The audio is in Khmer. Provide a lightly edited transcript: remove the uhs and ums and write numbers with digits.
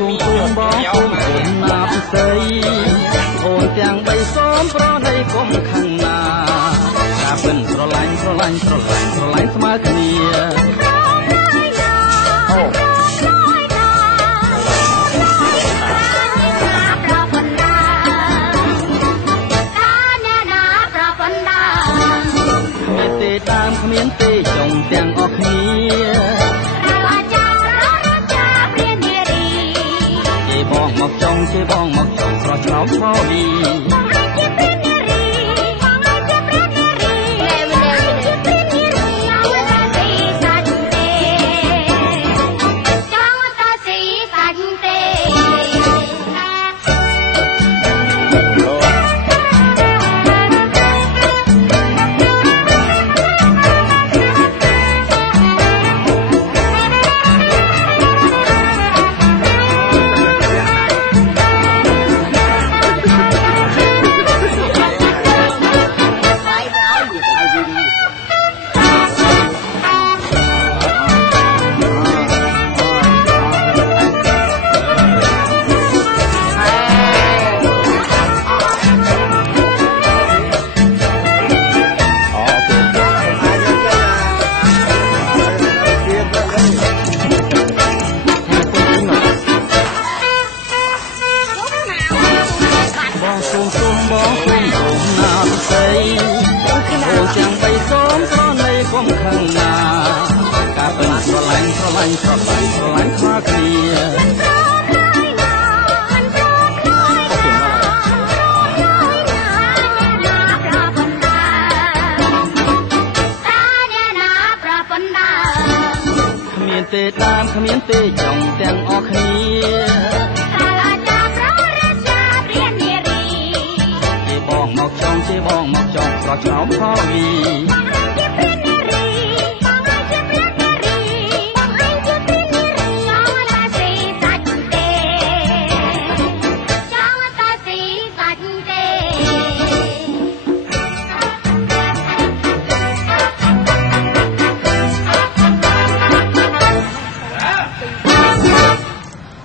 គុំគុំបងគុំគុំណាពិសីអូនទាំងបីសូមប្រណីគុំខាងណាការពិនស្រឡាញ់ស្រឡាញ់ស្រឡាញ់ស្រឡាញ់ស្មើគ្នាតាមគ្មានទេចុងទាំងអស់គ្នារាចាព្រាននារីជេបងមកចុងជេបងមកចុងស្រស់ឆ្នោមឆ្មោវីការពិនស្រឡាញ់ស្រឡាញ់ស្រឡាញ់ស្រឡាញ់ខ្វះគ្នាគ្មានទេដើមគ្មានទេចុងទាំងអស់គ្នារាចាព្រាននារីជេបងមកចុងជេបងមកចុងស្រស់ឆ្នោមផលវី